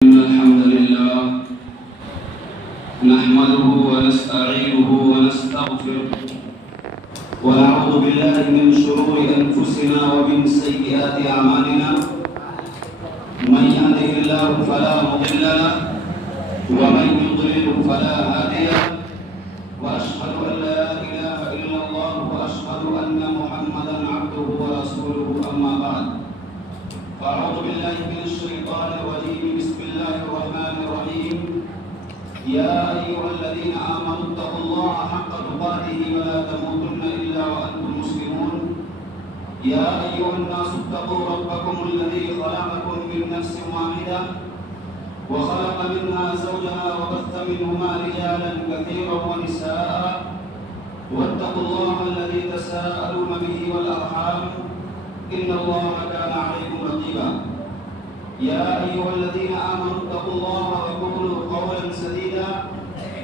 الحمد لله نحمده ونستعينه ونستغفره ونعوذ بالله من شرور أنفسنا ومن سيئات أعمالنا من يهده الله فلا مضل له ومن يضلل فلا هادي له وأشهد أن لا إله إلا الله وأشهد أن محمدا عبده ورسوله أما بعد فأعوذ بالله من الشيطان الرجيم بسم الله الرحمن الرحيم يا أيها الذين آمنوا اتقوا الله حق تقاته ولا تموتن إلا وأنتم مسلمون يا أيها الناس اتقوا ربكم الذي خلقكم من نفس واحدة وخلق منها زوجها وبث منهما رجالا كثيرا ونساء واتقوا الله الذي تساءلون به والأرحام إن الله كان عليكم رقيبا يا أيها الذين آمنوا اتقوا الله وقولوا قولا سديدا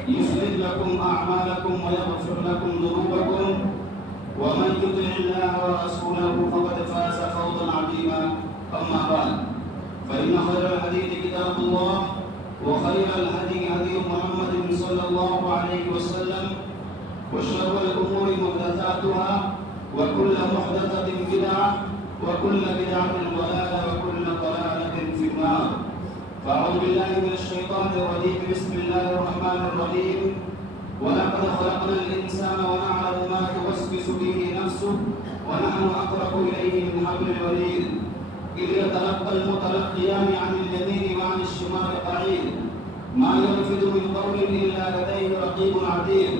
يصلح لكم أعمالكم ويغفر لكم ذنوبكم ومن يطع الله ورسوله فقد فاز فوزا عظيما أما بعد فإن خير الحديث كتاب الله وخير الهدي هدي محمد صلى الله عليه وسلم وشر الأمور محدثاتها وكل محدثة بدعة وكل بدعة ضلالة وكل ضلالة في النار فأعوذ بالله من الشيطان الرجيم بسم الله الرحمن الرحيم ولقد خلقنا الإنسان ونعلم ما توسوس به نفسه ونحن أقرب إليه من حبل الوريد إذ يتلقى المتلقيان عن اليمين وعن الشمال قعيد ما يلفظ من قول إلا لديه رقيب عتيد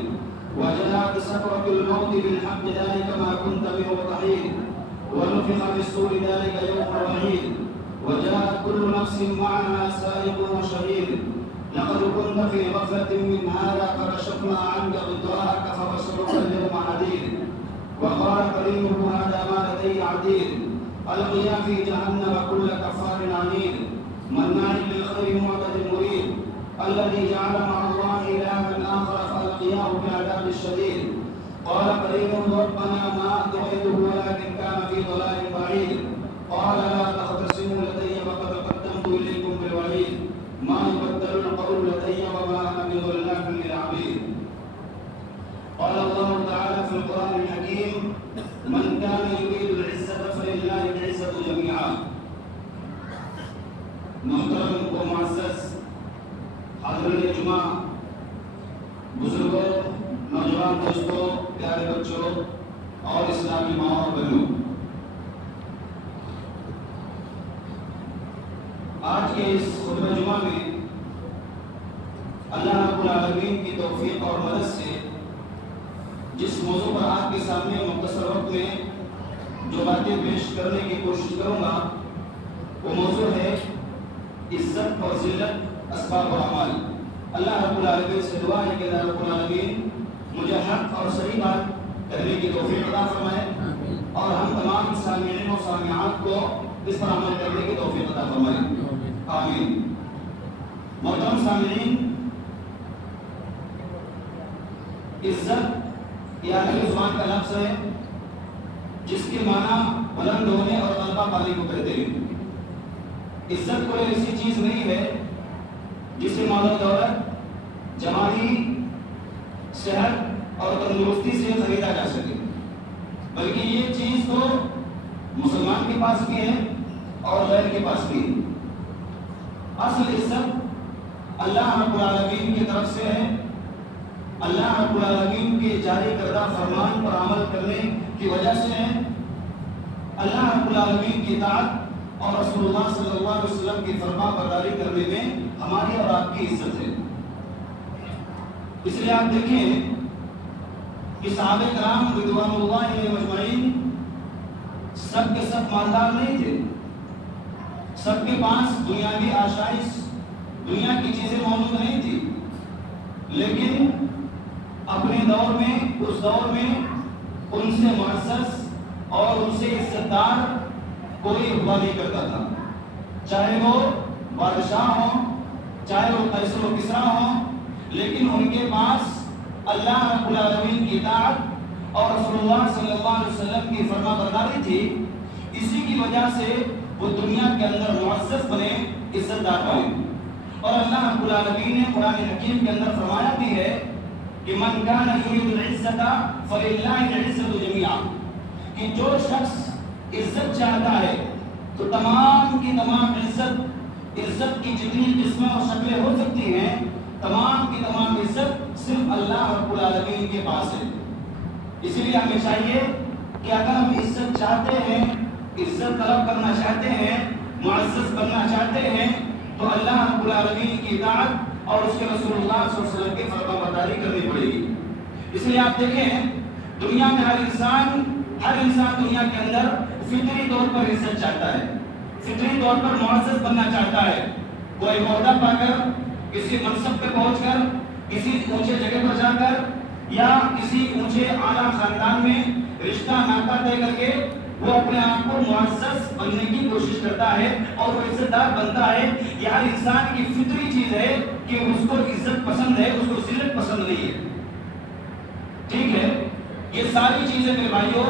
وجاءت سكرة الموت بالحق ذلك ما كنت منه تحيد ونفخ في الصور ذلك يوم الوعيد وجاءت كل نفس معها سائق وشهيد لقد كنت في غفلة من هذا فكشفنا عنك غطاءك فبصرك اليوم حديد وقال قرينه هذا ما لدي عتيد ألقيا في جهنم كل كفار عنيد مناع للخير معتد مريد الذي جعل مع الله إلها آخر فألقياه في العذاب الشديد قال قرينه ربنا ما أطغيته ولكن كان في ضلال بعيد قال لا تختصموا لدي وقد قدمت إليكم بالوعيد ما يبدل القول لدي وما أنا بظلام للعبيد قال الله تعالى في القرآن الحكيم من كان يريد العزة فلله العزة جميعا محترم ومعزز حاضرین جمعہ بزرگوں نوجوان دوستوں پیارے بچوں اور اسلامی ماں اور بہنوں آج کے اس خطبہ جمعہ میں اللہ رب العالمین کی توفیق اور مدد سے جس موضوع پر آپ کے سامنے مختصر وقت میں جو باتیں پیش کرنے کی کوشش کروں گا وہ موضوع ہے عزت اور ذلت اسباب و اعمال اللہ رب العالمین سے دعا ہے کہ اللہ رب العالمین مجھے حق اور صحیح بات کہنے کی توفیق عطا فرمائے اور ہم تمام سامعین و سامعات کو اس پر عمل کرنے کی توفیق عطا فرمائے آمین محترم سامعین عزت یہ عربی زبان کا لفظ ہے جس کے معنی بلند ہونے اور غلبہ پانے کو کہتے ہیں عزت کوئی ایسی چیز نہیں ہے جسے مال و دولت جمالی صحت اور تندرستی سے خریدا جا سکے بلکہ یہ چیز تو مسلمان کے پاس بھی ہے اور غیر کے پاس بھی ہے اصل عزت اللہ رب العالمین کی طرف سے ہے اللہ رب العالمین کے جاری کردہ فرمان پر عمل کرنے کی وجہ سے ہے اللہ رب العالمین کی اطاعت اور رسول اللہ صلی اللہ علیہ وسلم کی فرما برداری کرنے میں ہماری اور آپ کی عزت ہے اس لیے آپ دیکھیں کہ صحابہ کرام رضوان اللہ علیہ مجمعین سب کے سب مالدار نہیں تھے سب کے پاس دنیاوی آشائش دنیا کی چیزیں موجود نہیں تھی لیکن اپنے دور میں اس دور میں ان سے معزز اور ان سے عزت دار کوئی ہوا نہیں کرتا تھا چاہے وہ بادشاہ ہوں چاہے وہ قیصر و کسریٰ ہوں لیکن ان کے پاس اللہ رب العالمین کی اطاعت اور رسول اللہ صلی اللہ علیہ وسلم کی فرما برداری تھی اسی کی وجہ سے وہ دنیا کے اندر معزز بنے عزت دار بنے اور اللہ رب العالمین نے قرآن حکیم کے اندر فرمایا بھی ہے کہ من کان یرید العزت فللہ العزت جمیعا، کہ جو شخص عزت چاہتا ہے تو تمام کی تمام عزت کی جتنی قسمیں اور شکلیں ہو سکتی ہیں، تمام کی تمام عزت صرف اللہ رب العالمین کے پاس ہے۔ اسی لیے ہمیں چاہیے کہ اگر ہم عزت چاہتے ہیں، عزت طلب کرنا چاہتے ہیں، معزز بننا چاہتے ہیں، تو اللہ رب العالمین کی اطاعت اور اس کے رسول اللہ صلی اللہ علیہ وسلم کی فرما برداری کرنی پڑے گی۔ اس لیے آپ دیکھیں دنیا میں ہر انسان دنیا کے اندر فطری طور پر عزت چاہتا ہے، فطری طور پر معزز بننا چاہتا ہے۔ کوئی عہدہ پا کر، کسی منصب پہ پہنچ کر، کسی اونچے جگہ پر جا کر، یا کسی اونچے اعلیٰ خاندان میں رشتہ ناطہ طے کر کے وہ اپنے آپ کو معزز بننے کی کوشش کرتا ہے اور وہ عزت دار بنتا ہے۔ یہ ہر انسان کی فطری چیز ہے کہ اس کو عزت پسند ہے، اس کو ذلت پسند نہیں ہے۔ ٹھیک ہے، یہ ساری چیزیں میرے بھائیوں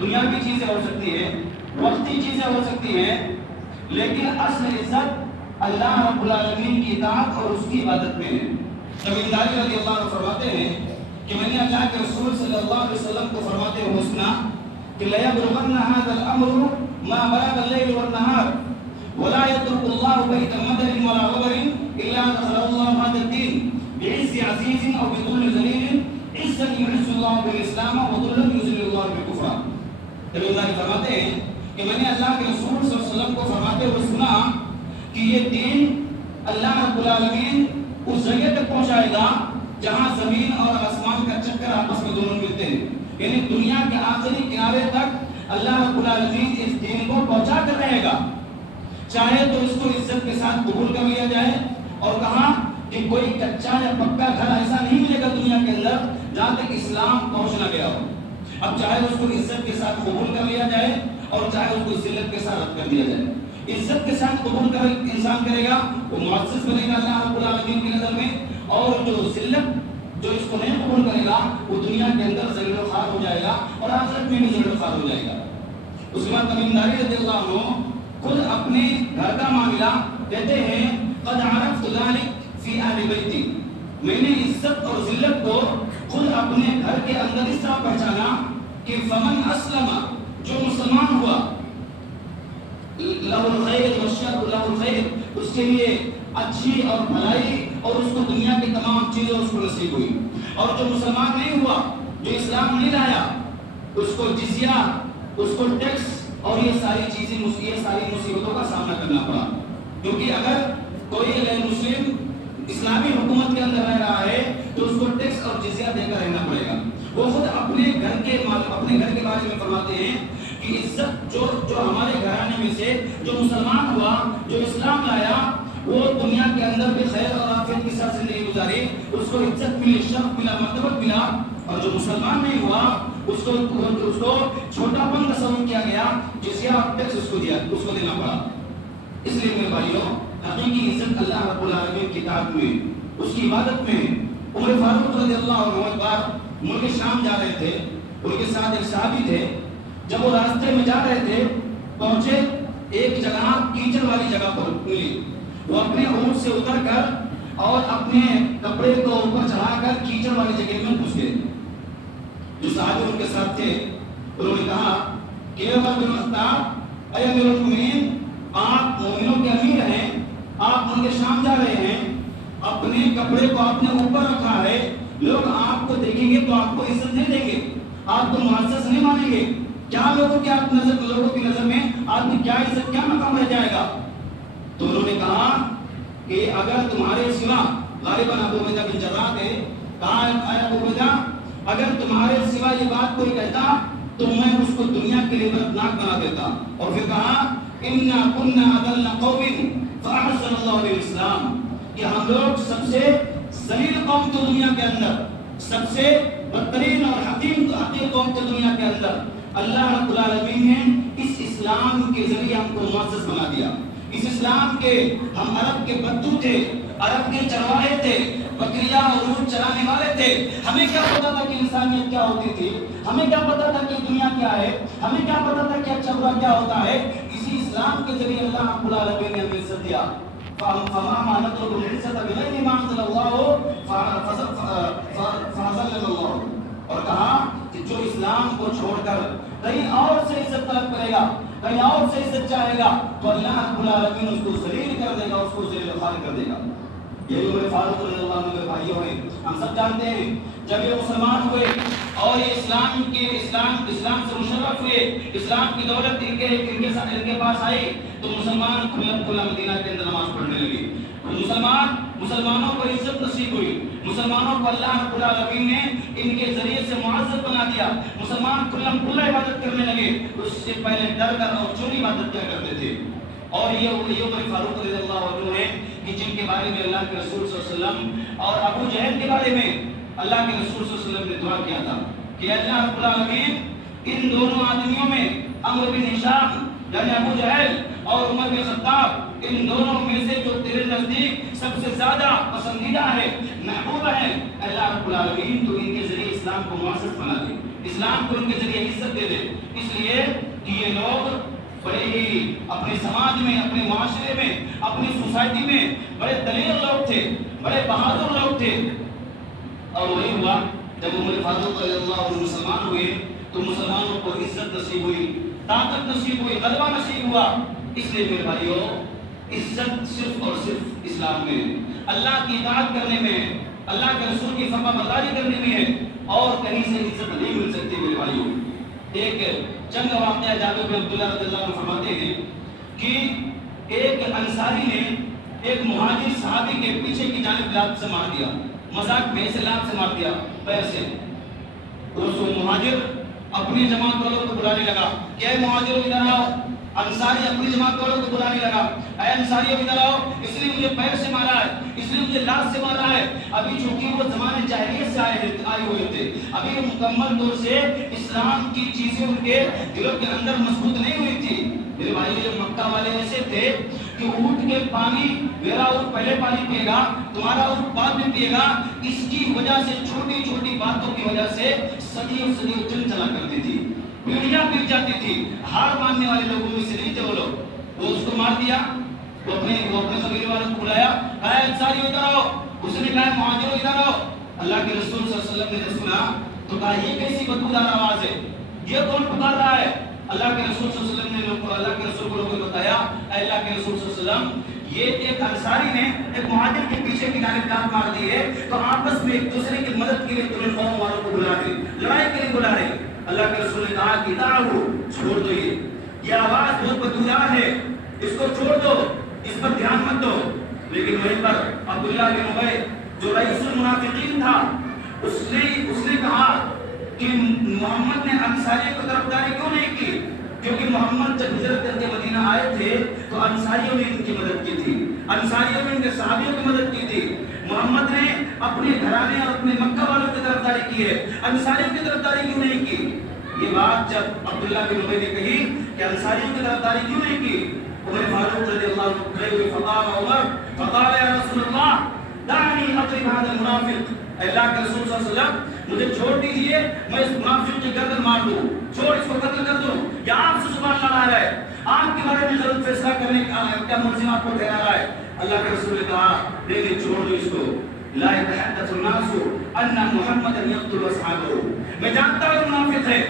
دنیاوی چیزیں ہو سکتی ہیں، وقتی چیزیں ہو سکتی ہیں، لیکن اصل عزت اللہ رب العالمین کی اطاعت اور اس کی عبادت میں ہے۔ زمینداری رضی اللہ عنہ فرماتے ہیں کہ میں نے اللہ کے رسول صلی اللہ علیہ وسلم کو فرماتے ہوئے سنا کہ لَيَبْلُغَنَّ هَذَا الْأَمْرُ مَا بَلَغَ اللَّيْلُ وَالنَّهَارُ وَلَا يَتْرُكُ اللَّهُ بَيْتَ مَدَرٍ وَلَا غَبَرٍ إِلَّا دَخَلَ اللَّهُ هَذَا الدِّينَ بِعِزِّ عَزِيزٍ أَوْ بِذُلِّ ذَلِيلٍ عِزًّا يُعِزُّ اللَّهُ بِالْإِسْلَامَ وَذُلًّا يُذِلُّ اللَّهُ بِالْكُفْرِ۔ زمینداری فرماتے ہیں کہ میں نے اللہ کے رسول صلی اللہ علیہ وسلم کو فرماتے ہوئے سنا کہ یہ دین اللہ رب العالمین اس جگہ تک پہنچائے گا جہاں زمین اور آسمان کا چکر آپس میں دونوں ملتے ہیں، یعنی دنیا کے آخری کنارے تک اللہ رب العالمین اس دین کو پہنچا کر رہے گا۔ چاہے تو اس کو عزت کے ساتھ قبول کر لیا جائے، اور کہا کہ کوئی کچا یا پکا گھر ایسا نہیں ملے گا دنیا کے اندر جہاں تک اسلام پہنچ نہ گیا ہو۔ اب چاہے اس کو عزت کے ساتھ قبول کر لیا جائے اور چاہے اس کو ذلت کے ساتھ رد کر دیا جائے۔ عزت کے ساتھ قبول کر انسان کرے گا وہ معزز بنے گا اللہ رب العالمین کی نظر میں، اور جو ذلت جو اس کو نہیں قبول کرے گا وہ دنیا کے اندر ذلیل و خوار ہو جائے گا اور آخرت میں بھی ذلیل و خوار ہو جائے گا۔ اس کے بعد تمیمداری رضی اللہ عنہ خود اپنے گھر کا معاملہ کہتے ہیں قد عرفت ذلك فی اہل بیتی، میں نے عزت اور ذلت کو خود اپنے گھر کے اندر اس طرح پہچانا کہ فمن اسلم، جو مسلمان ہوا، لہ الخیر والشر لہ الخیر، اس کے لیے اچھی اور بھلائی اور اس کو دنیا کی تمام چیزیں اس کو نصیب ہوئی، اور جو مسلمان نہیں ہوا، جو اسلام نہیں لایا، اس کو جزیہ، اس کو ٹیکس اور یہ ساری چیزیں، یہ ساری مصیبتوں کا سامنا کرنا پڑا۔ کیونکہ اگر کوئی غیر مسلم اسلامی حکومت کے اندر رہ رہا ہے تو اس کو ٹیکس اور جزیہ دے کر رہنا پڑے گا۔ وہ خود اپنے گھر کے بارے میں فرماتے ہیں کہ عزت جو ہمارے گھرانے میں سے جو مسلمان ہوا، جو اسلام لایا، وہ دنیا کے اندر بھی خیر اور عافیت کے ساتھ زندگی گزاری، اس کو عزت ملی، شرف ملا، مرتبہ ملا، اور جو مسلمان نہیں ہوا اس کو چھوٹا پن تصور کیا گیا، جزیہ اور ٹیکس اس کو دینا پڑا۔ اس لیے میرے بھائیوں حقیقی عزت اللہ رب العالمین کی اطاعت میں، اس کی عبادت میں۔ عمر فاروق رضی اللہ عنہ ایک بار ملک شام جا رہے تھے، ان کے ساتھ ایک صحابی تھے، جب وہ راستے میں جا رہے تھے پہنچے ایک جگہ کیچڑ والی جگہ پر ملی، وہ اپنے اونٹ سے اتر کر اور اپنے کپڑے کو اوپر چڑھا کر کیچڑ والی جگہ میں گھس گئے۔ جو صحابی ان کے ساتھ تھے انہوں نے کہا کہ عمر بن خطاب، اے امیر المومنین، آپ مومنوں کے امیر ہیں، آپ ملک شام جا رہے ہیں، اپنے کپڑے کو آپ نے اوپر رکھا ہے، لوگ آپ کو دیکھیں گے تو آپ کو عزت نہیں دیں گے، آپ کو معزز نہیں مانیں گے، کیا لوگوں کی نظر میں آپ کی کیا عزت، کیا مقام رہ جائے گا؟ تو انہوں نے کہا کہ اگر تمہارے سوا، غالباً ابو عبیدہ بن جراح تھے، کہا اے ابو عبیدہ اگر تمہارے سوا یہ بات کوئی کہتا تو میں اس کو دنیا کے لیے دردناک بنا دیتا۔ اور پھر کہا اِنَّا كُنَّا أَذَلَّ قَوْمٍ فَأَعَزَّنَا اللَّهُ بِالْإِسْلَامِ، کہ ہم لوگ سب سے ذلیل قوم تھے دنیا کے اندر، سب سے بدترین اور حقیر قوم تھے دنیا کے اندر، اللہ رب العالمین نے اس اسلام کے ذریعے ہم کو معزز بنا دیا۔ اس اسلام کے ہم عرب کے بدو تھے، عرب کے چرواہے تھے، بکریاں اور اونٹ چرانے والے تھے، ہمیں کیا پتا تھا کہ انسانیت کیا ہوتی تھی، ہمیں کیا پتا تھا کہ دنیا کیا ہے، ہمیں کیا پتا تھا کہ اچھا برا کیا ہوتا ہے۔ اسی اسلام کے ذریعے اللہ رب العالمین نے ہمیں عزت دیا۔ فما نطلب العزة بغير ما أنزل الله فأذلنا الله. اور کہا کہ جو اسلام کو چھوڑ کر کہیں اور سے عزت طلب کرے گا، کہیں اور سے عزت چاہے گا، تو اللہ رب العالمین اس کو ذلیل کر دے گا، اس کو ذلیل خوار کر دے گا. یہ عمر فاروق رضی اللہ عنہ کے بھائیوں ہیں. ہم سب جانتے ہیں جب یہ مسلمان ہوئے اور یہ اسلام سے مشرف ہوئے، اسلام کی دولت ان کے پاس آئی، تو مسلمان کھلا مدینہ کے اندر نماز پڑھنے لگے. مسلمانوں کو عزت نصیب ہوئی، مسلمانوں کو اللہ رب العالمین نے ان کے ذریعے سے معزز بنا دیا. مسلمان کھلا عبادت کرنے لگے. اس سے پہلے ڈر کر اور چوری عبادت کیا کرتے تھے. اور یہ عمر فاروق رضی اللہ عنہ ہیں کہ جن کے بارے میں اللہ کے رسول صلی اللہ علیہ وسلم اور ابو جہل کے بارے میں اللہ کے رسول صلی اللہ علیہ وسلم نے دعا کیا تھا کہ اللہ رب العالمین ان دونوں آدمیوں میں عمرو بن ہشام یعنی ابو جہل اور عمر بن خطاب، ان دونوں میں سے جو تیرے نزدیک سب سے زیادہ پسندیدہ ہے، محبوب ہے، اللہ رب العالمین تو ان کے ذریعے اسلام کو معزز بنا دے، اسلام کو ان کے ذریعے عزت دے دے. اس لیے کہ یہ لوگ بڑے ہی اپنے سماج میں، اپنے معاشرے میں، اپنی سوسائٹی میں بڑے دلیر لوگ تھے، بڑے بہادر لوگ تھے. اور وہی ہوا جب عمر فاروق رضی اللہ عنہ مسلمان ہوئے تو مسلمانوں کو عزت نصیب ہوئی، طاقت نصیب ہوئی، غلبہ نصیب ہوا. اس لیے میرے بھائیو عزت صرف اور صرف اسلام میں، اللہ کی اطاعت کرنے میں، اللہ کے رسول کی فرما برداری کرنے میں ہے، اور کہیں سے عزت نہیں مل سکتی میرے بھائیو. ایک چند واقعہ جابر بن عبداللہ رضی اللہ عنہ فرماتے ہیں کہ ایک انصاری نے ایک مہاجر صحابی کے پیچھے کی جانب لات سے مار دیا، مذاق میں سے لات سے مار دیا پیر سے. اس مہاجر اپنی جماعت والوں کو بلانے لگا کہ اے مہاجروں ادھر آؤ. انصاری اپنی جماعت والوں کو بلانے لگا، اے انصاریوں ادھر آؤ، اس نے مجھے پیر سے مارا ہے، اس نے مجھے لات سے مارا ہے. ابھی چونکہ وہ زمانے جاہلیت سے آئے ہوئے تھے، ابھی مکمل طور سے اسلام کی چیزیں ان کے دلوں کے اندر مضبوط نہیں ہوئی تھی. میرے بھائی جو مکہ والے ایسے تھے کہ اونٹ کے پانی، میرا اونٹ پہلے پانی پیے گا، تمہارا اونٹ بعد میں پیے گا. اس کی وجہ سے چھوٹی چھوٹی باتوں کی وجہ سے صدیوں جنگ چلا کرتی تھی، پیڑیاں پٹ جاتی تھی. ہار ماننے والے لوگوں میں سے نہیں تھے وہ لوگ. وہ اس کو مار دیا، وہ اپنے قبیلے والوں کو بلایا، کہا انصاریوں ادھر آؤ. اس نے کہا مہاجروں ادھر آؤ. اللہ کے رسول صلی اللہ علیہ وسلم نے سنا تو کہا یہ کیسی بدبودار آواز ہے، یہ کون پکار رہا ہے؟ اللہ کے رسول صلی اللہ علیہ وسلم نے اللہ کے رسول کو لوگوں کو بتایا، اے اللہ کے رسول صلی اللہ علیہ وسلم یہ ایک انصاری نے ایک مہاجر کے پیچھے کی جانب لات مار دی ہے، تو آپس میں ایک دوسرے کی مدد کے لیے تمہیں قوم والوں کو بلا رہے، لڑائی کے لیے بلا رہے. اللہ کے رسول نے کہا کہ دعو، چھوڑ دو، یہ آواز بہت بدبودار ہے، اس کو چھوڑ دو، اس پر دھیان مت دو. لیکن وہیں پر عبداللہ بن ابی جو رئیس المنافقین تھا، اس نے کہا کہ محمد نے انصاریوں کو طرفداری کیوں نہیں کی؟ کیونکہ محمد جب ہجرت کر کے مدینہ آئے تھے تو انصاریوں نے ان کی مدد کی تھی، انصاریوں نے ان کے صحابیوں کی مدد کی تھی. محمد نے اپنے گھرانے اور اپنے مکہ والوں کی طرفداری کی ہے، انصاریوں کی طرفداری کیوں نہیں کی؟ یہ بات جب عبداللہ بن ابی نے کہی کہ انصاریوں کی طرفداری کیوں نہیں کی، عمر فاروق رضی اللہ عنہ کھڑے ہوئے فقال عمر فقال یا رسول اللہ دعني اضرب هذا المنافق. اللہ کے رسول صلی اللہ علیہ وسلم مجھے چھوڑ دیجئے، میں اس منافق کی گردن مار دوں، چھوڑ اس کو قتل کر دوں. یا آپ سے زبان لڑا رہا ہے، آپ کے بارے میں غلط فیصلہ کرنے کا کیا ملزم آپ کو ٹھہرا رہا ہے. اللہ کے رسول نے کہا نہیں چھوڑ دو اس کو. لا يتحدث الناس ان محمدا يقتل اصحابه. میں جانتا ہوں منافق ہے،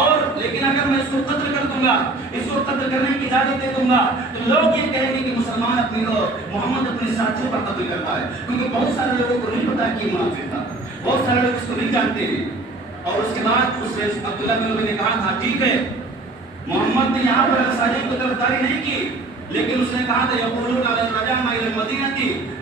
اور لیکن اگر میں اس کو قتل کر دوں گا، اس کو قتل کرنے کی اجازت دے دوں گا، تو لوگ یہ کہیں گے کہ مسلمان اپنی اور محمد اپنے ساتھیوں پر قتل کرتا ہے. کیونکہ بہت سارے لوگوں کو نہیں پتا کہ یہ منافق تھا، بہت سارے لوگ اس کو نہیں جانتے ہیں. اور اس کے بعد اس نے عبداللہ بن ابی نے کہا تھا ٹھیک ہے، محمد نے یہاں پر انصاریوں کو طرفداری نہیں کی، لیکن اس نے کہا تھا یقولون علی الرجاء الى المدینہ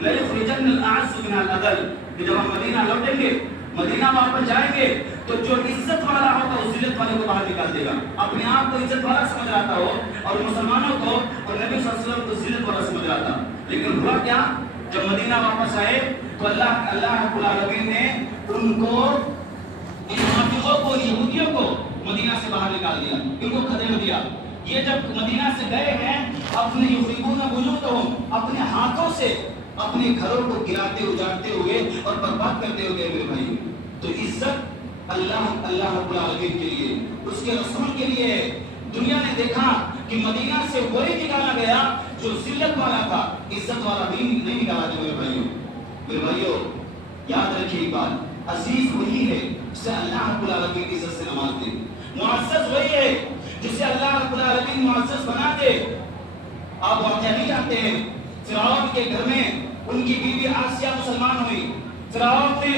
لیخرجن الاعز من الاذل، کہ جب ہم مدینہ لوٹیں گے، مدینہ واپس جائیں گے تو جو عزت والا ہوگا اس ذلت والے کو باہر نکال دے گا. اپنے آپ کو عزت والا سمجھ رہا تھا وہ، اور مسلمانوں کو اور نبی صلی اللہ علیہ وسلم کو ذلت والا سمجھ رہا تھا. لیکن ہوا کیا؟ جب مدینہ واپس آئے تو اللہ رب العالمین نے ان کو، ان منافقوں کو، یہودیوں کو مدینہ سے باہر نکال دیا، ان کو خدمت دیا. یہ جب مدینہ سے گئے ہیں اپنے یخربون بیوتہم، اپنے ہاتھوں سے اپنے گھروں کو گراتے اجاڑتے ہوئے اور برباد کرتے ہوئے میرے بھائی. تو عزت اللہ رب العالمین کے لیے، اس کے رسول کے لیے. دنیا نے دیکھا کہ مدینہ سے وہی نکالا گیا جو ذلت والا تھا عزت والا نہیں نکالا تھا میرے بھائیوں یاد رکھیے ایک بات، عزیز وہی ہے جسے اللہ رب العالمین عزت سے نواز دے، معزز وہی ہے جسے اللہ رب العالمین معزز بنا دے۔ آپ واقعہ نہیں جانتے ہیں، فرعون کے گھر میں ان کی بیوی آسیہ مسلمان ہوئی، فرعون نے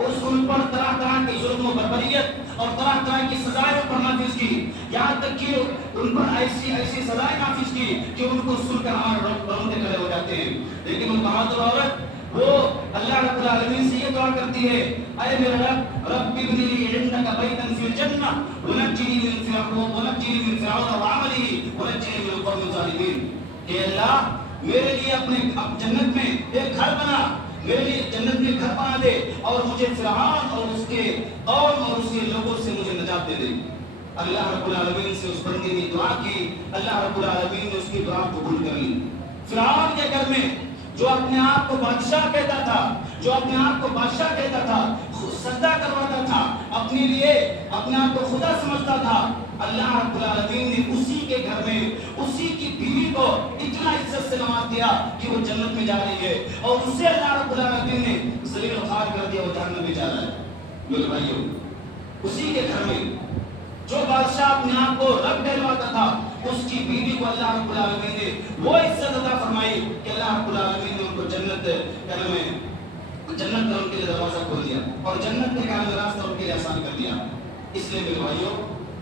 اس ان پر طرح طرح کی ظلم و بربریت اور طرح طرح کی سزائیں پر نافذ کی، یہاں تک کہ ان پر ایسی سزائیں نافذ کی کہ ان کو سن کر ہمارے رونے کھڑے ہو جاتے ہیں۔ لیکن وہ بہادر عورت وہ اللہ رب العالمین سے یہ دعا کرتی ہے، اے میرے رب ابن لی عندک بیتا فی الجنہ ونجنی من فرعون وعملہ ونجنی من القوم الظالمین، کہ اللہ میرے لیے اپنے جنت میں ایک گھر بنا، میرے لیے جنت میں گھر بنا دے اور مجھے فرعون اور اس کے قوم اور اس کے لوگوں سے مجھے نجات دے دے۔ اللہ رب العالمین سے اس بندے نے دعا کی، اللہ رب العالمین نے اس کی دعا قبول کر لی۔ فرعون کے گھر میں جو اپنے آپ کو بادشاہ کہتا تھا، جو اپنے آپ کو بادشاہ کہتا تھا، سجدہ کرواتا تھا، اپنے لیے اپنے آپ کو خدا سمجھتا تھا، اللہ رب العالمین نے اسی کے گھر میں اسی کی بیوی کو اتنا عزت سے نواز دیا کہ وہ جنت میں جا رہی ہے، اور اسے اللہ رب العالمین نے ذلیل و خوار کر دیا، وہ جہنم میں جا رہا ہے۔ میرے بھائیوں اسی کے گھر میں جو بادشاہ اپنے آپ کو رب کہلواتا تھا، اس کی بیوی کو اللہ رب العالمین نے وہ عزت عطا فرمائی کہ اللہ رب العالمین نے ان کو جنت کا ان کے لیے دروازہ کھول دیا اور جنت کے کام راستہ ان کے لیے آسان کر دیا۔ اس لیے میرے بھائیوں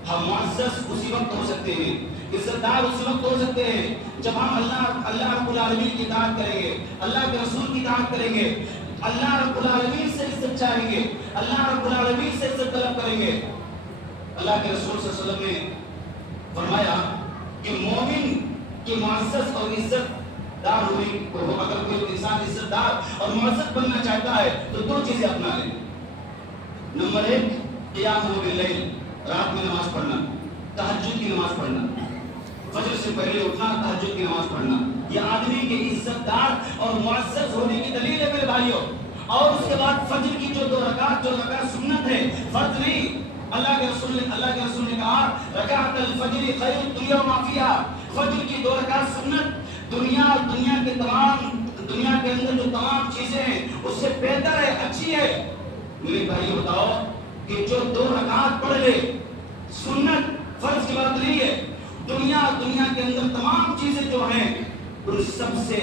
ہم معزز اسی وقت ہو سکتے ہیں، عزت دار اسی وقت ہو سکتے ہیں جب ہم اللہ رب العالمین کی اطاعت کریں گے، اللہ کے رسول کی اطاعت کریں گے، اللہ رب العالمین سے عزت چاہیں گے، اللہ رب العالمین سے عزت طلب کریں گے۔ اللہ کے رسول صلی اللہ علیہ وسلم نے فرمایا کہ مومن کی معزز اور عزت دار ہوئی، اگر کوئی انسان عزت دار اور معزز بننا چاہتا ہے تو دو چیزیں اپنا لے۔ نمبر ایک، قیام باللیل، رات میں نماز پڑھنا، تہجد کی نماز پڑھنا، فجر سے پہلے اٹھنا، تہجد کی نماز پڑھنا، یہ آدمی کے عزت دار اور معزز ہونے کی دلیل ہے میرے بھائیوں۔ اور اس کے بعد فجر کی جو دو رکعت سنت ہے، فرض نہیں، اللہ کے رسول نے کہا رکعت الفجر خیر الدنیا وما فیہا، فجر کی دو رکعت سنت دنیا کے اندر جو تمام چیزیں ہیں اس سے بہتر ہے، اچھی ہے۔ میرے بھائی بتاؤ کہ جو دو رکعت پڑھ لے، سنت فرض کی بات نہیں ہے، دنیا کے اندر تمام چیزیں جو ہیں ان سب سے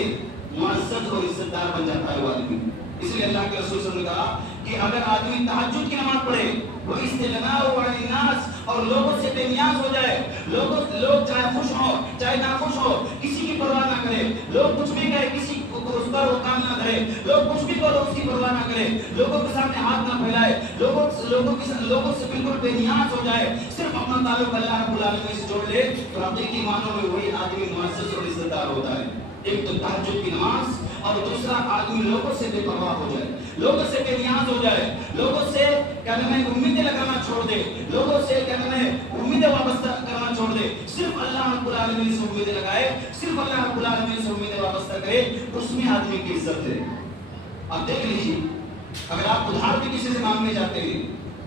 معزز اور عزت دار بن جاتا ہے وہ آدمی۔ اس لیے اللہ کے رسول صلی اللہ علیہ وسلم نے کہا کہ اگر آدمی تہجد کی نماز پڑھے، وہ استغنا عن الناس، اور لوگوں سے بے نیاز ہو جائے، لوگ چاہے خوش ہو چاہے ناخوش ہو، کسی کی پرواہ نہ کرے، لوگ کچھ بھی کہے کسی اس پر وہ کام نہ کرے، لوگ کچھ بھی کرو اس کی پرواہ نہ کرے، لوگوں کے سامنے ہاتھ نہ پھیلائے، لوگوں سے بالکل بے نیاز ہو جائے، صرف اپنا تعلق اللہ رب العالمین سے جوڑ لے، تو حقیقی معنوں میں وہی آدمی معزز اور عزت دار ہوتا ہے۔ ایک تو تہجد کی نماز، اور دوسرا آدمی لوگوں سے بے پرواہ ہو جائے، لوگوں سے بے نیاز ہو جائے، لوگوں سے امیدیں لگانا چھوڑ دے، لوگوں سے امیدیں وابستہ کرنا چھوڑ دے، صرف اللہ رب العالمین سے امیدیں لگائے، صرف اللہ رب العالمین سے امیدیں وابستہ کرے، اس میں آدمی کی عزت ہے۔ آپ دیکھ لیجیے، اگر آپ ادھار بھی کسی سے مانگنے جاتے ہیں،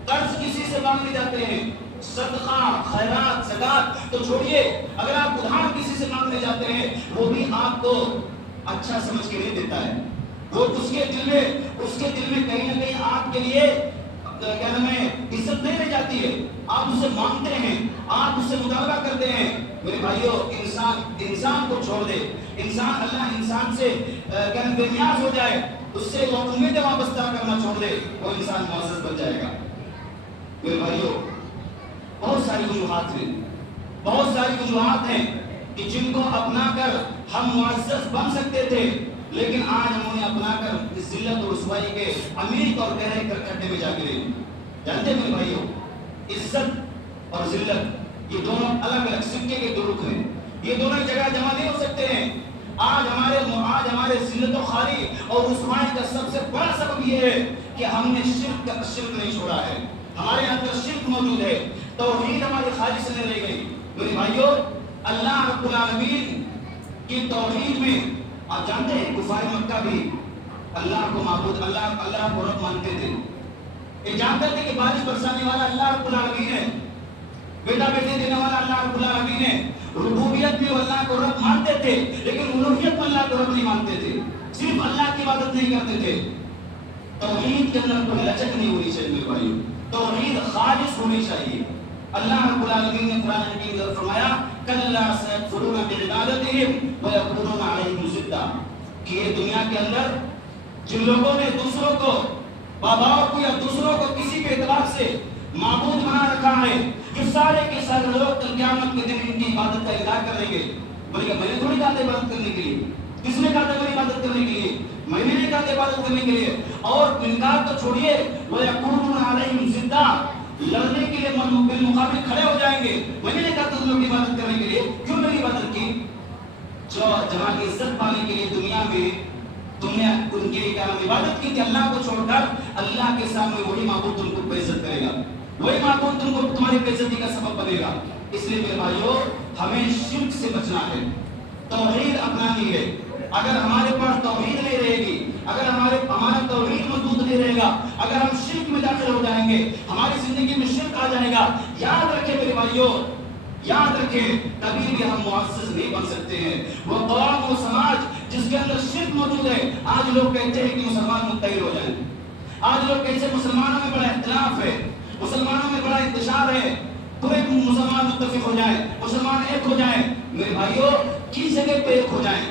قرض کسی سے مانگنے جاتے ہیں، صدقہ خیرات زکات تو چھوڑیے، اگر آپ ادھار کسی سے مانگنے جاتے ہیں وہ بھی آپ کو اچھا سمجھ کے نہیں دیتا ہے، وہ اس کے دل میں کہیں نہ کہیں آپ کے لیے عزت نہیں رہ جاتی ہے، آپ اسے مانگتے ہیں، آپ اسے مطالبہ کرتے ہیں۔ میرے بھائیوں انسان کو چھوڑ دے، اللہ انسان سے بے نیاز ہو جائے، اس سے وہ امیدیں وابستہ کرنا چھوڑ دے، وہ انسان معزز بن جائے گا۔ میرے بھائیوں بہت ساری وجوہات ہیں کہ جن کو اپنا کر ہم معزز بن سکتے تھے، لیکن آج ہم انہیں اپنا کر اس ذلت اور رسوائی کے عمیق اور گہرے کھڈے میں جا گرے۔ جانتے ہیں میرے بھائیوں، عزت اور ذلت یہ دونوں الگ الگ سکے کے دو رخ ہیں، یہ دونوں ایک جگہ جمع نہیں ہو سکتے ہیں۔ آج ہمارے ذلت و خواری اور رسوائی کا سب سے بڑا سبب یہ ہے کہ ہم نے شرک نہیں چھوڑا ہے، ہمارے اندر شرک موجود ہے، توحید ہماری خالص نہیں رہ گئی۔ میرے بھائیوں اللہ رب العالمین کی توحید میں آپ جانتے ہیں کفار مکہ بھی اللہ کو معبود، اللہ کو رب مانتے تھے، یہ جانتے تھے کہ بارش برسانے والا اللہ رب العالمین ہے، بیٹا بیٹے دینے والا اللہ رب العالمین ہے، ربوبیت میں اللہ کو رب مانتے تھے لیکن الوہیت میں اللہ کو رب نہیں مانتے تھے، صرف اللہ کی عبادت نہیں کرتے تھے۔ توحید کے اندر کوئی لچک نہیں ہونی چاہیے میرے بھائیو، توحید خالص ہونی چاہیے۔ اللہ رب العالمین نے قرآن حکیم میں فرمایا کلا سیکفرون بعبادتہم ویکونون علیہم ضدا، کہ یہ دنیا کے اندر جن لوگوں نے دوسروں کو، باباؤں کو یا دوسروں کو کسی کے اعتبار سے معبود بنا رکھا ہے، یہ سارے کے سارے لوگ کل قیامت کے دن ان کی عبادت کا انکار کریں گے۔ بلکہ میں نے تھوڑی کہا تھا عبادت کرنے کے لیے، کس نے کہا تھا میری عبادت کرنے کے لیے؟ میں نے نہیں کہا تھا عبادت کرنے کے لیے۔ اور انکار تو چھوڑیے، وَيَكُونُونَ عَلَيْهِمْ ضِدًّا، لڑنے کے لیے بالمقابل کھڑے ہو جائیں گے۔ میں نے نہیں کہا تم لوگ عبادت کرنے کے لیے، کیوں میری عبادت کی؟ جو جہاں کی عزت پانے کے لیے دنیا میں تم نے ان کی کیا عبادت کی تھی اللہ کو چھوڑ کر، اللہ کے سامنے وہی معبود تم کو بے عزت کرے گا، وہی معبود تم کو تمہاری بے عزتی کا سبب بنے گا۔ اس لیے میرے بھائیو ہمیں شرک سے بچنا ہے، توحید اپنانی ہے۔ اگر ہمارے پاس توحید نہیں رہے گی، اگر ہمارا توحید مضبوط نہیں رہے گا، اگر ہم شرک میں داخل ہو جائیں گے، ہماری زندگی میں شرک آ جائے گا، یاد رکھیں میرے بھائیو، یاد رکھیں کبھی بھی ہم معزز نہیں بن سکتے ہیں۔ وہ قوم و سماج جس کے اندر شرک موجود ہے، آج لوگ کہتے ہیں کہ مسلمان متحد ہو جائیں، آج لوگ کہتے ہیں مسلمانوں میں بڑا اختلاف ہے، مسلمانوں میں بڑا انتشار ہے، پورے مسلمان متفق ہو جائیں، مسلمان ایک ہو جائیں۔ میرے بھائیو کس جگہ پہ ایک ہو جائیں؟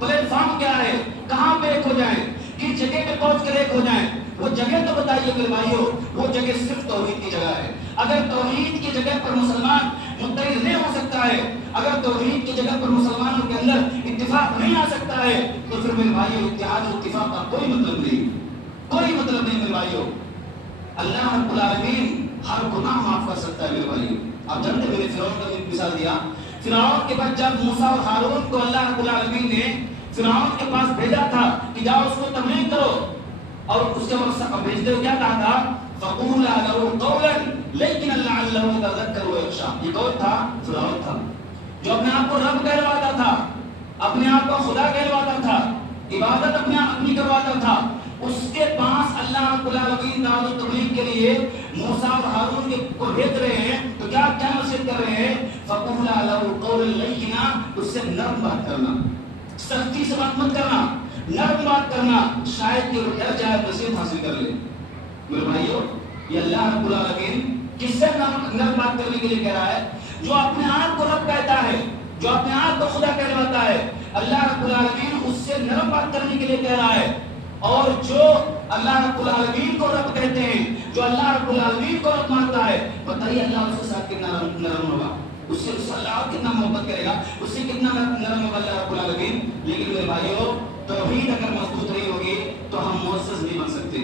پلیٹ فارم کیا ہے؟ کہاں پہ ایک ہو جائیں؟ کس جگہ پہ پہنچ کر ایک ہو جائیں؟ وہ جگہ تو بتائیے میرے بھائیو۔ وہ جگہ صرف توحید کی جگہ ہے۔ اگر توحید کی جگہ پر مسلمان متحد نہیں ہو سکتا ہے، اگر توحید کی جگہ پر مسلمانوں کے اندر اتفاق نہیں آ سکتا ہے، تو پھر میرے بھائیو اتحاد و اتفاق کا کوئی مطلب نہیں، کوئی مطلب نہیں میرے بھائیو۔ اللہ رب العالمین ہر گناہ معاف کر سکتا ہے میرے بھائیو۔ آپ جانتے میں نے فرعون کا مثال دیا، فرعون کے بعد جب موسیٰ اور ہارون کو اللہ رب العالمین نے فرعون کے پاس بھیجا تھا کہ جاؤ اس کو تبلیغ کرو، اور اس کے بعد بھیجتے ہوئے کیا کہا تھا؟ فَقُولَا لَهُ قَوْلًا لَيِّنًا لَعَلَّهُ يَتَذَكَّرُ وَيَخْشَىٰ۔ یہ کون تھا؟ فرعون تھا، جو اپنے آپ کو رب کہلواتا تھا، اپنے آپ کو خدا کہلواتا تھا، عبادت اپنی کرواتا تھا۔ اس کے پاس اللہ رب العالمین دعوت و تبلیغ کے لیے موسیٰ اور ہارون کو بھیج رہے ہیں، تو کیا نصیحت کر رہے ہیں؟ فَقُولَا لَهُ قَوْلًا لَيِّنًا، اس سے نرم بات کرنا، سختی سے بات مت کرنا، نرم بات کرنا، شاید کہ وہ ڈر جائے نصیحت حاصل کر لے۔ میرے بھائیو یہ اللہ رب العالمین کس سے نرم بات کرنے کے لیے کہہ رہا ہے؟ جو اپنے آپ کو رب کہتا ہے، جو اپنے آپ کو خدا کہلواتا ہے، اللہ رب العالمین اس سے نرم بات کرنے کے لیے کہہ رہا ہے۔ اور جو اللہ رب العالمین کو رب کہتے ہیں، جو اللہ رب العالمین کو رب مانتا ہے، بتائیے اللہ اس کے ساتھ کتنا نرم ہوگا، اس سے اللہ کتنا محبت کرے گا، اس سے کتنا نرم ہوگا اللہ رب العالمین۔ لیکن میرے بھائیو توحید اگر مضبوط نہیں ہوگی تو ہم معزز نہیں بن سکتے،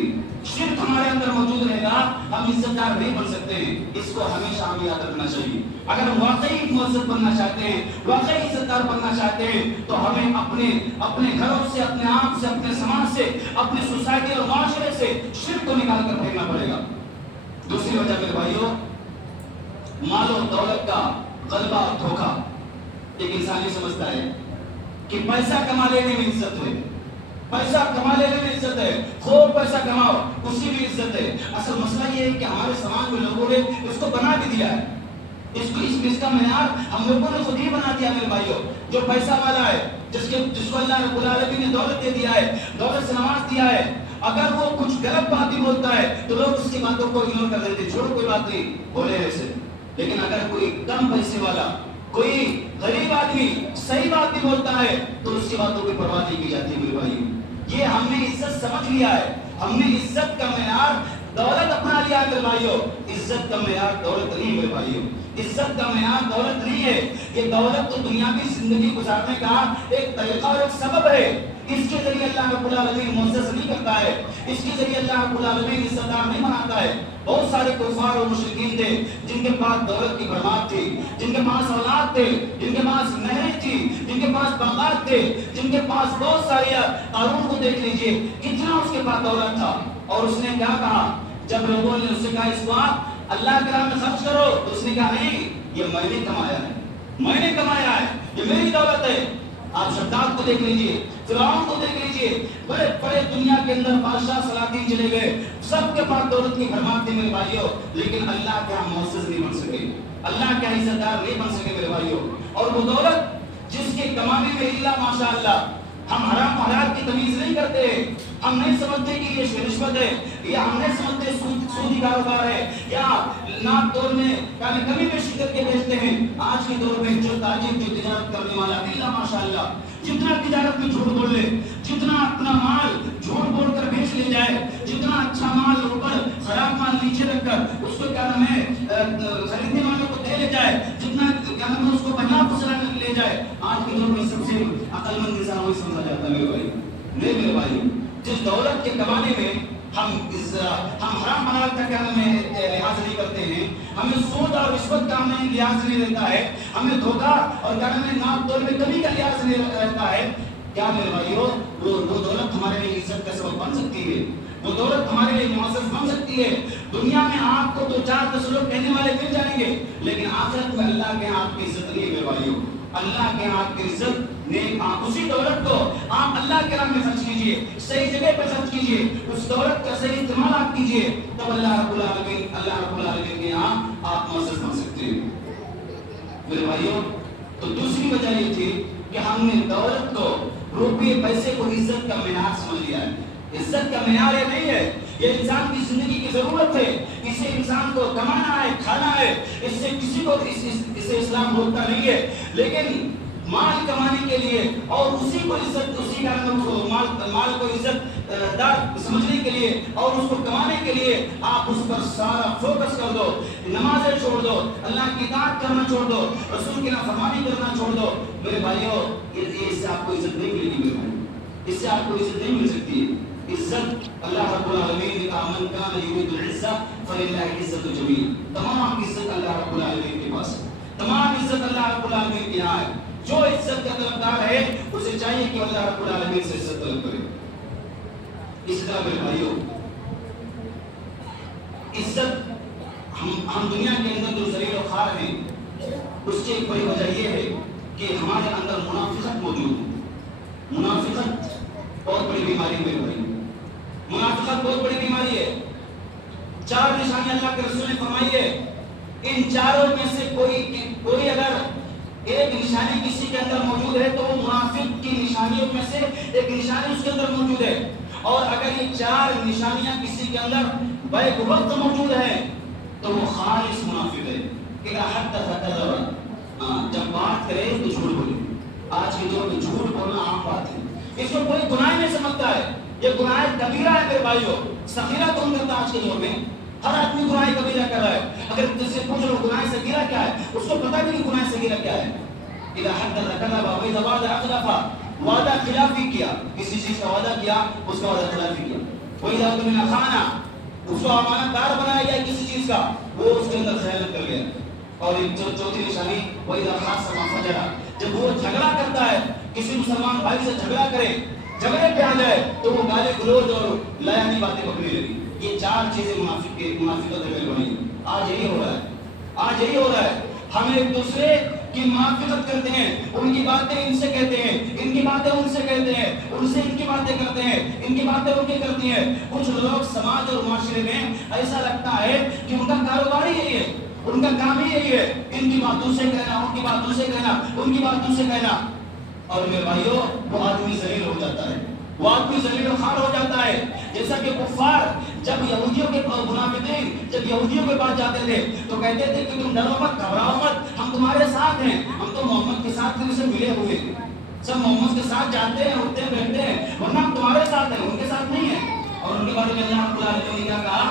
شرک ہمارے اندر موجود رہے گا، ہم عزت دار نہیں بن سکتے ہیں۔ اس کو ہمیشہ ہمیں یاد رکھنا چاہیے۔ اگر ہم واقعی معزز بننا چاہتے ہیں، واقعی عزت دار بننا چاہتے ہیں، تو ہمیں اپنے گھروں سے، اپنے آپ سے، اپنے سماج سے، اپنے سوسائٹی اور معاشرے سے شرک کو نکال کر پھینکنا پڑے گا۔ دوسری وجہ میرے بھائیو مال و دولت کا غلبہ اور دھوکہ۔ ایک انسان یہ سمجھتا ہے کہ پیسہ کما لینے میں عزت ہے، پیسہ کما لینے میں عزت ہے، خوب پیسہ کماؤ اسی میں عزت ہے۔ اصل مسئلہ یہ ہے کہ ہمارے سماج میں لوگوں نے اس کو بنا بھی دیا ہے، اس کا معیار ہم لوگوں نے خود ہی بنا دیا میرے بھائیو۔ جو پیسہ والا ہے، جس کو اللہ رب العالمین نے دولت دے دیا ہے، دولت سے نواز دیا ہے، اگر وہ کچھ غلط بات بھی بولتا ہے تو لوگ اس کی باتوں کو اگنور کر دیتے، چھوڑو کوئی بات نہیں، بولے ایسے۔ لیکن اگر کوئی کم پیسے والا، کوئی غریب آدمی صحیح بات بھی بولتا ہے تو اس کی باتوں کی پرواہ نہیں کی جاتی میرے بھائیو۔ یہ ہم نے عزت سمجھ لیا ہے، ہم نے عزت کا معیار دولت اپنا لیا ہے میرے بھائیو۔ عزت کا معیار دولت نہیں میرے بھائیو، عزت کا معیار دولت نہیں ہے۔ یہ دولت تو دنیاوی زندگی گزارنے کا ایک طریقہ اور ایک سبب ہے۔ اس کے ذریعے اللہ رب العالمین معزز نہیں کرتا ہے، اس کے ذریعے اللہ رب العالمین عزت دار نہیں بناتا ہے۔ بہت سارے کفار اور مشرکین تھے جن کے پاس دولت کی برمات تھی، جن کے پاس اولاد تھے، جن کے پاس نہریں تھی، جن کے پاس باغات تھے، جن کے پاس بہت ساری، قارون کو دیکھ لیجئے کتنا اس کے پاس دولت تھا، اور اس نے کیا کہا جب لوگوں نے اس سے کہا اس کو آپ اللہ کے راہ میں خرچ کرو، تو اس نے کہا نہیں، یہ میں نے کمایا ہے، میں نے کمایا ہے، یہ میری دولت ہے۔ آپ شداد کو دیکھ لیجئے، فرعون کو دیکھ لیجیے، بڑے بڑے دنیا کے اندر بادشاہ سلاطین چلے گئے، سب کے پاس دولت کی بھرمار تھی میرے بھائیوں، لیکن اللہ کا معزز نہیں بن سکے، اللہ کا عزت دار نہیں بن سکے میرے بھائیوں۔ اور وہ دولت جس کے کمانے میں الا ماشاء اللہ، ہم حرام حلال کی تمیز نہیں کرتے، ہم نہیں سمجھتے کہ یہ رشوت ہے، یا ہم نہیں سمجھتے سودی کاروبار ہے، یا ناپ تول میں کمی بیشی کر کے بیچتے ہیں۔ آج کے دور میں جو تاجر، جو تجارت کرنے والا الا ماشاءاللہ، جتنا تجارت میں جھوٹ بول لے، جتنا اپنا مال جھوٹ بول کر بیچ لے جائے، جتنا اچھا مال اوپر خراب مال نیچے رکھ کر اس کو کیا نام ہے خریدنے والوں کو دے لے جائے، جتنا کیا نام ہے اس کو پہلا پسرا لے جائے، آج کے دور میں سب سے عقل مند انسان وہی سمجھا جاتا ہے میرے بھائی۔ نہیں میرے بھائی، جس دولت کے کمانے میں ہم حرام حلال کا کیا نام ہے لحاظ نہیں کرتے ہیں، ہمیں سود اور رشوت کا ہمیں لحاظ نہیں رہتا ہے، ہمیں دھوکہ اور کیا نام ہے ناپ تول میں کمی کا لحاظ نہیں رہتا ہے، کیا میرے بھائیو وہ دولت ہمارے لیے عزت کا سبب بن سکتی ہے، وہ دولت ہمارے لیے معزز بن سکتی ہے۔ دنیا میں آپ کو 2-4 لوگ کہنے والے مل جائیں گے، لیکن آخرت میں اللہ کے آپ کی عزت نہیں ہے میرے بھائیو۔ اللہ کے آپ کی عزت اسی دولت کو آپ اللہ کے نام میں خرچ کیجئے، صحیح جگہ پہ خرچ کیجئے، اس دولت کا صحیح استعمال آپ کیجئے، تب اللہ رب العالمین کے یہاں آپ معزز بن سکتے ہیں میرے بھائیوں۔ تو دوسری وجہ یہ تھی کہ ہم نے دولت کو، روپے پیسے کو عزت کا معیار سمجھ لیا ہے۔ عزت کا معیار یہ نہیں ہے، یہ انسان کی زندگی کی ضرورت ہے، اسے انسان کو کمانا ہے، کھانا ہے، اس سے کسی کو اسے اسلام روکتا نہیں ہے، لیکن مال کمانے کے لیے اور اسی کو عزت، اسی کا مال کو عزت دار سمجھنے کے لیے اور اس کو کمانے کے لیے آپ اس پر سارا فوکس کر دو، نمازیں چھوڑ دو، اللہ کی اطاعت کرنا چھوڑ دو، رسول کی نافرمانی کرنا چھوڑ دو، میرے بھائیوں اس سے آپ کو عزت نہیں ملے گی میرے بھائی، اس سے آپ کو عزت نہیں مل سکتی ہے۔ عزت اللہ رب العالمین نے کہا من کان یرید العزہ فللہ العزۃ جمیعا، تمام عزت اللہ رب العالمین کے پاس ہے، تمام عزت اللہ رب العالمین کے یہاں ہے۔ جو عزت کا طلبگار ہے اسے چاہیے کہ اللہ رب العالمین سے عزت طلب کرے۔ اس طرح میرے بھائیوں، عزت ہم دنیا کے اندر جو ذلیل و خوار ہیں، اس کی ایک بڑی وجہ یہ ہے کہ ہمارے اندر منافقت موجود ہے۔ منافقت بہت بڑی بیماری ہے میرے بھائی، منافقت بہت بڑی بیماری ہے۔ 4 نشانیاں اللہ کے رسول نے فرمائی ہے، ان چاروں میں سے کوئی اگر ایک نشانی کسی کے اندر موجود ہے تو وہ منافق کی نشانیوں میں سے ایک نشانی اس کے اندر موجود ہے، اور اگر یہ 4 نشانیاں کسی کے اندر بیک وقت موجود ہے تو وہ خالص منافق ہے۔ اذا حدث كذب، جب بات کرے تو جھوٹ بولے۔ آج کے دور میں جھوٹ بولنا عام بات ہے، اس کو کوئی گناہ نہیں سمجھتا ہے، یہ گناہ کبیرہ ہے میرے بھائیوں۔ صغیرہ کون کرتا ہے آج کے دور میں؟ ہر آدمی گناہ کبیرہ کر رہا ہے۔ اگر تجھ سے پوچھ لو گناہ صغیرہ کیا ہے، اس کو پتہ بھی نہیں گناہ صغیرہ کیا ہے۔ اذا حدث كذب واذا وعد اخلف، وعدہ خلافی کیا، کسی چیز کا وعدہ کیا اس کا وعدہ خلافی کیا۔ واذا اؤتمن خان، اس کو امانت دار بنایا گیا کسی چیز کا، وہ اس کے اندر خیانت کر گیا۔ اور ایک چوتھی نشانی واذا خاصم فجر، جب وہ جھگڑا کرتا ہے، کسی مسلمان بھائی سے جھگڑا کرے، جھگڑے پہ آ جائے تو وہ گالی گلوچ اور لایانی باتیں پکڑنے لگی۔ یہ 4 چیزیں منافقت میں بنی۔ آج یہی ہو رہا ہے، آج یہی ہو رہا ہے، ہم ایک دوسرے کی منافقت کرتے ہیں، ان کی باتیں ان سے کہتے ہیں، ان کی باتیں ان سے کہتے ہیں، ان سے ان کی باتیں کرتے ہیں، ان کی باتیں ان کی کرتی ہیں۔ کچھ لوگ سماج اور معاشرے میں ایسا لگتا ہے کہ ان کا کاروبار ہی یہی ہے، ان کا کام ہی یہی ہے، ان کی باتوں سے کہنا، ان کی باتوں سے کہنا، ان کی باتوں سے کہنا۔ اور میرے بھائیوں وہ آدمی ذلیل ہو جاتا ہے، وہ آدمی ذلیل و خوار ہو جاتا ہے۔ جیسا کہ کفار جب یہودیوں کے منافقین جب یہودیوں کے پاس جاتے تھے تو کہتے تھے کہ تم ڈرو مت، گھبراؤ مت، ہم تمہارے ساتھ ہیں، ہم تو محمد کے ساتھ سے ملے ہوئے ہیں، سب محمد کے ساتھ جاتے ہیں، اٹھتے ہیں، بیٹھتے ہیں، ورنہ ہم تمہارے ساتھ ہیں، ان کے ساتھ نہیں ہیں۔ اور ان کے بارے میں اللہ رب العالمین نے کیا کہا؟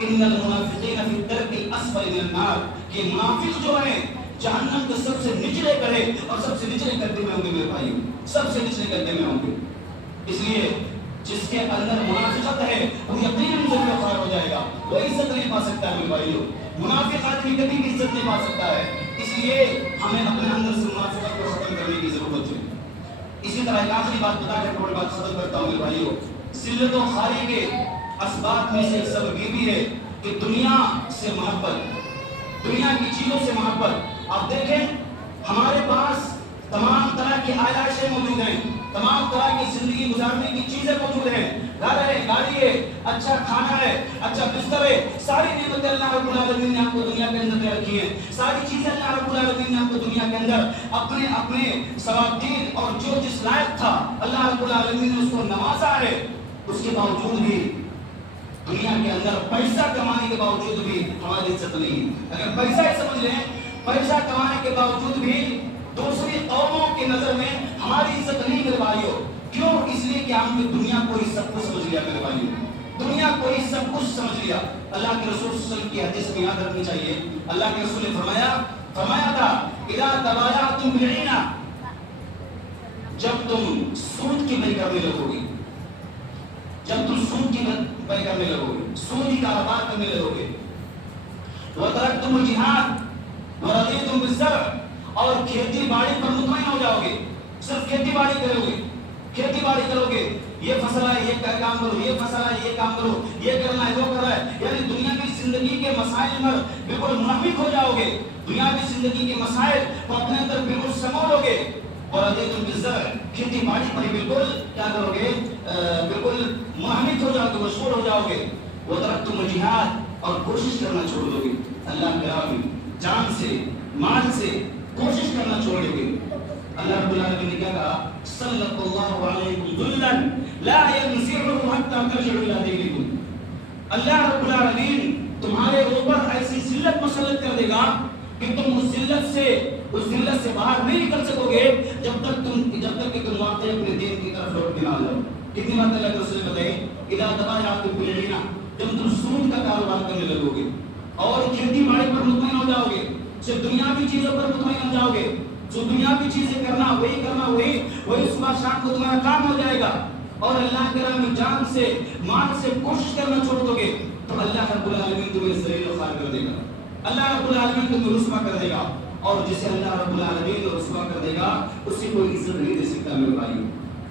ان المنافقین فی الدرک الاسفل من النار، کہ منافق جو ہیں جہنم کے سب سے نچلے گڑھے اور سب سے نچلے گڈھے میں ہوں گے میرے بھائی، سب سے نچلے گڈھے میں ہوں گے۔ اس لیے جس کے اندر منافقت ہے وہ یقیناً ذلیل و خوار ہو جائے گا، وہ عزت نہیں پا سکتا ہے میرے بھائیو۔ منافق آدمی کبھی بھی عزت نہیں پا سکتا ہے، اس لیے ہمیں اپنے اندر سے منافقت کو ختم کرنے کی ضرورت ہے۔ اسی طرح ایک آخری بات بتا کر تھوڑی بات ختم کرتا ہوں میرے بھائیو۔ ذلت و خواری کے اسباب میں سے ایک سبب یہ بھی ہے کہ دنیا سے محبت، دنیا کی چیزوں سے محبت۔ آپ دیکھیں ہمارے پاس تمام طرح کی آلائشیں موجود ہیں، تمام طرح کی زندگی گزارنے کی چیزیں موجود ہیں، گھر ہے، گاڑی ہے، اچھا کھانا ہے، اچھا بستر ہے، ساری نعمتیں اللہ رب العالمین نے آپ کو دنیا کے اندر دے رکھی ہیں، ساری چیزیں اللہ رب العالمین نے آپ کو دنیا کے اندر اپنے اپنے ثوابدید اور جو جس لائق تھا اللہ رب العالمین نے اس کو نوازا ہے۔ اس کے باوجود بھی دنیا کے اندر پیسہ کمانے کے باوجود بھی ہماری عزت نہیں ہے۔ اگر پیسہ ہی سمجھ لیں، پیسہ کمانے کے باوجود بھی دوسری قوموں کی نظر میں ہماری عزت نہیں میرے بھائیوں۔ کیوں؟ اس لیے کہ ہم نے دنیا کو ہی سب کچھ سمجھ لیا میرے بھائیوں، دنیا کو ہی سب کچھ سمجھ لیا۔ اللہ کے رسول صلی اللہ علیہ وسلم کی حدیث میں یاد رکھنی چاہیے، اللہ کے رسول نے فرمایا تھا اذا تبایعتم بالعینہ، جب تم سود کی بے کرنے لگو گے، جب تم سود کی بے کرنے لگو گے، سود کی کاروبار کرنے لگو گے، وترکتم الجہاد ورضیتم بالزرع، اور کھیتی باڑی پر مطمئن ہو جاؤ گے، صرف کھیتی باڑی کرو گے، کھیتی باڑی کرو گے، یہ فصل ہے یہ کام کرو، یہ فصل ہے یہ کام کرو، یہ کرنا ہے وہ کرنا ہے، یعنی دنیا کی زندگی کے مسائل پر بالکل منافق ہو جاؤ گے، دنیا کی زندگی کے مسائل کو اپنے اندر بالکل سمولو گے، اور ادیتم بالزرع، کھیتی باڑی پر بالکل کیا کرو گے، بالکل منافق ہو جاؤ گے، مشغول ہو جاؤ گے، وترکتم الجہاد، اور کوشش کرنا چھوڑ دو گے، اللہ کے راہ میں جان سے مال سے کوشش کرنا چھوڑ دیں گے۔ اللہ رب العالمین نے کیا کہا، سلط اللہ علیکم ذلا لا ينزعه حتى ترجعوا الى دینکم، اللہ رب العالمین تمہارے اوپر ایسی ذلت مسلط کر دے گا کہ تم اس ذلت سے باہر نہیں نکل سکو گے جب تک کہ تم واقعی اپنے دین کی طرف لوٹ کے نہ جاؤ۔ کتنی بات اللہ کے رسول نے بتائی، اذا تبایعتم بالعینہ، جب تم سود کا کاروبار کرنے لگو گے اور کھیتی باڑی پر مطمئن ہو جاؤ گے، صرف دنیاوی چیزوں پر مطمئن ہو جاؤ گے، جو دنیاوی چیزیں کرنا وہی صبح شام کو تمہارا کام ہو جائے گا، اور اللہ کے راہ میں جان سے مال سے کوشش کرنا چھوڑ دو گے، تو اللہ رب العالمین تمہیں ذلیل و خوار کر دے گا، اللہ رب العالمین تمہیں رسوا کر دے گا، اور جسے اللہ رب العالمین رسوا کر دے گا اسے کوئی عزت نہیں دے سکتا میرے بھائیو،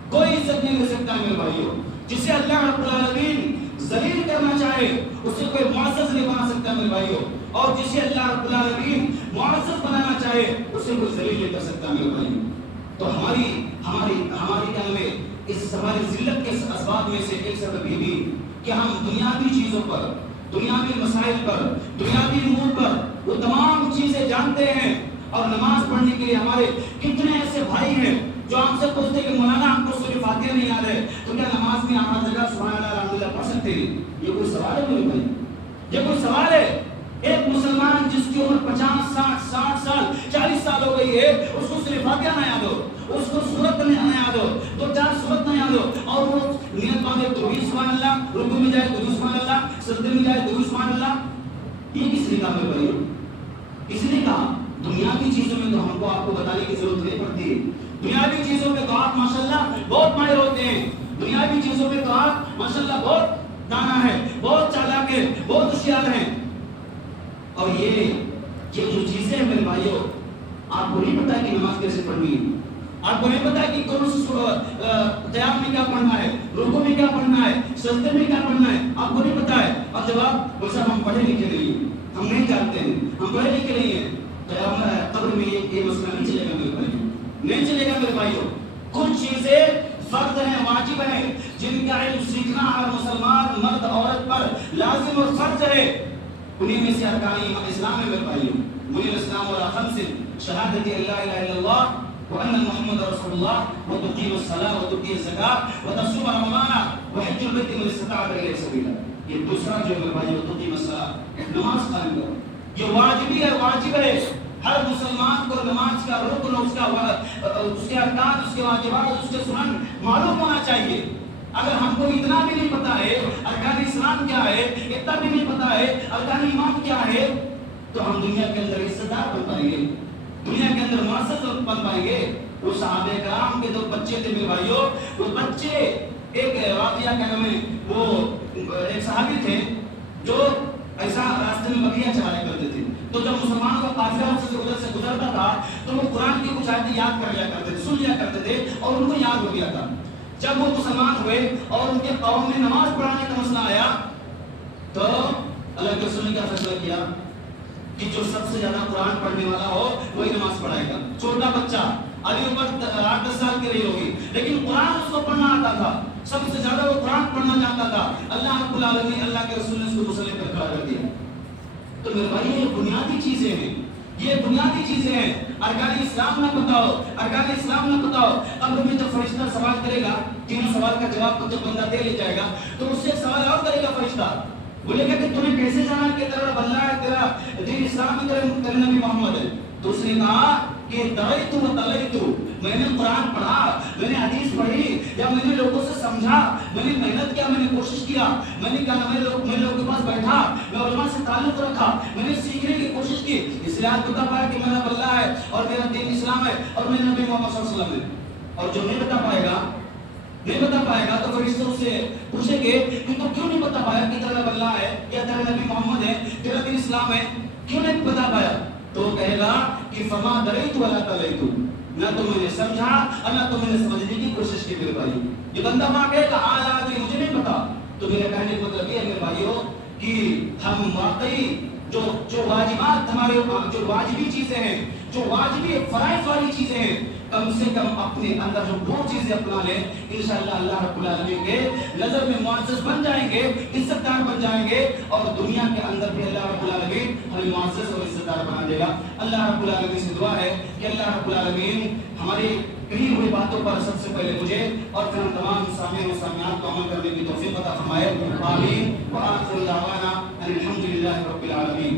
کوئی عزت نہیں دے سکتا میرے بھائیو۔ جسے اللہ رب العالمین ذلیل کرنا چاہے اسے کوئی معزز نہیں بنا سکتا میرے بھائیو، اور جسے اللہ رب العالمین معزز بنانا چاہے اسے کوئی ذلیل نہیں کر سکتا میرے بھائیو۔ تو ہماری کیا میں اس ہماری ذلت کے اسباب میں سے ایک سبب یہ بھی کہ ہم دنیاوی چیزوں پر، دنیاوی مسائل پر، دنیاوی امور پر وہ تمام چیزیں جانتے ہیں، اور نماز پڑھنے کے لیے ہمارے کتنے ایسے بھائی ہیں جو ہم سے پوچھتے کہ مولانا ہم کو سورہ فاتحہ نہیں یاد ہے تو کیا نماز میں ہمارا جگہ سبحان اللہ الحمدللہ پڑھ سکتے ہیں؟ یہ کوئی سوال ہے میرے بھائی؟ یہ کوئی سوال ہے؟ ایک مسلمان جس کی عمر 50 60 سال 40 سال ہو گئی ہے اس کو سورہ فاتحہ نہ یاد ہو، اس کو سورت نہ یاد ہو، دو چار سورت نہ یاد ہو، اور وہ نیت باندھے تو بھی سبحان اللہ، رکوع میں جائے تو بھی سبحان اللہ، سجدے میں جائے تو بھی سبحان اللہ، یہ کس نے کہا میرے بھائی؟ کس نے کہا؟ دنیاوی چیزوں میں تو ہم کو آپ کو بتانے کی ضرورت نہیں پڑتی، دنیاوی چیزوں پہ تو آپ ماشاءاللہ بہت ماہر ہوتے ہیں، دنیاوی چیزوں پہ تو آپ ماشاءاللہ بہت دانا ہے، بہت چالاک ہے، بہت ہوشیار ہیں، اور یہ جو چیزیں ہیں میرے بھائیوں آپ کو نہیں پتا کہ نماز کیسے پڑھنی ہے، آپ کو نہیں پتا کہ کون سی قیام میں کیا پڑھنا ہے، رکوع میں کیا پڑھنا ہے، سجدے میں کیا پڑھنا ہے، آپ کو نہیں پتا ہے، اور جواب وہ صاحب ہم پڑھے لکھے نہیں ہیں، ہم نہیں جانتے ہیں، ہم پڑھے لکھے نہیں ہیں، قبر میں یہ مسئلہ نہیں چلے گا میرے بھائیوں، نہیں چلے گا میرے بھائیوں۔ کچھ چیزیں فرض ہیں، واجب ہیں، جن کا علم سیکھنا ہر مسلمان مرد عورت پر لازم اور فرض ہے، انہیں میں سے ارکان اسلام ہے میرے بھائیوں۔ بنی الاسلام علی خمس، شہادت لا الہ الا اللہ وان محمد رسول اللہ وتقیم الصلاۃ وتؤتی الزکاۃ وتصوم رمضان وحج البیت من استطاع الیہ سبیلا، یہ دوسرا جو میرے بھائیوں تقیم الصلاۃ، نماز قائم کرو، یہ واجبی ہے، واجب ہے، ہر مسلمان کو نماز کا رکن، اس کے ارکان، اس کے واجبات، اس کے سنن معلوم ہونا چاہیے۔ اگر ہم کو اتنا بھی نہیں پتا ہے ارکان اسلام کیا ہے، اتنا بھی نہیں پتا ہے ارکان ایمان کیا ہے، تو ہم دنیا کے اندر عزت دار بن پائیں گے، دنیا کے اندر معزز بن پائیں گے۔ وہ صحابہ کرام کے دو بچے تھے میرے بھائیوں، وہ بچے ایک واقعہ کا نام ہے، وہ ایک صحابی تھے جو ایسا راستے میں بکریاں چرایا کرتے تھے، تو جب مسلمانوں کا قافلہ سے گزرتا تھا تو وہ قرآن کی کچھ آیتیں یاد کر لیا کرتے تھے، سن لیا کرتے تھے، اور ان کو یاد ہو گیا تھا۔ جب وہ مسلمان ہوئے اور ان کے قوم میں نماز پڑھانے کا مسئلہ آیا تو اللہ کے رسول نے کیا فیصلہ کیا کہ جو سب سے زیادہ قرآن پڑھنے والا ہو وہی نماز پڑھائے گا، چھوٹا بچہ علی عمر 8-10 سال کی رہی ہوگی، لیکن قرآن اس کو پڑھنا آتا تھا، سب سے زیادہ وہ قرآن پڑھنا جانتا تھا. اللہ رب العالمین، اللہ کے رسول نے اس کو مصلی پر کھڑا کر دیا. تو میرے بھائی یہ بنیادی چیزیں ہیں، یہ بنیادی چیزیں ہیں. ارکان اسلام نہ پتہ ہو، ارکان اسلام نہ پتہ ہو، قبر میں جب فرشتہ سوال کرے گا، تینوں سوال کا جواب جب بندہ دے لے جائے گا تو اس سے ایک سوال اور کرے گا فرشتہ، بولے گا کہ تمہیں کیسے جانا کہ تیرا اللہ ہے، تیرا دین اسلام ہے، تیرے نبی محمد ہے؟ تو اس نے کہا کہ دعیت و تلیت، میں نے قرآن پڑھا، میں نے حدیث پڑھی، یا میں نے لوگوں سے سمجھا، میں نے محنت کیا، میں نے کوشش کیا، میں نے کہا میں لوگوں کے پاس بیٹھا، میں علماء سے تعلق رکھا، میں نے سیکھنے کی کوشش کی، اس لیے آج بتا پایا کہ میرا اللہ ہے اور میرا دین اسلام ہے اور میرے نبی محمد صلی اللہ علیہ وسلم ہے. اور جو نہیں بتا پائے گا تو فرشتوں سے پوچھیں گے کہ تو کیوں نہیں بتا پایا کہ تیرا اللہ ہے یا تیرا نبی محمد ہے، تیرا دین اسلام ہے، کیوں نہیں بتا پایا؟ تو وہ کہے گا کہ فما دریت ولا تلیت، نہ تو میں نے سمجھا اور نہ تو میں نے سمجھنے کی کوشش کی. میرے بھائی یہ بندہ ماں کہے گا آج مجھے نہیں پتا. تو میرے کہنے کا مطلب یہ ہے میرے بھائیوں کہ ہم واقعی جو واجبات ہمارے جو واجبی چیزیں ہیں، جو واجبی فرائض والی چیزیں ہیں، کم سے کم اپنے اندر جو دو چیزیں اپنا لیں، انشاءاللہ اللہ رب العالمین کے نظر میں معزز بن جائیں گے، عزت دار بن جائیں گے، اور دنیا کے اندر بھی اللہ رب العالمین ہمیں معزز اور عزت دار بنا دے گا. اللہ رب العالمین سے دعا ہے کہ اللہ رب العالمین ہماری کہی ہوئی باتوں پر سب سے پہلے مجھے اور پھر ہم تمام سامعین و سامعات کو عمل کرنے کی توفیق عطا فرمائے. آمین. وآخر دعوانا ان الحمد للہ رب العالمین.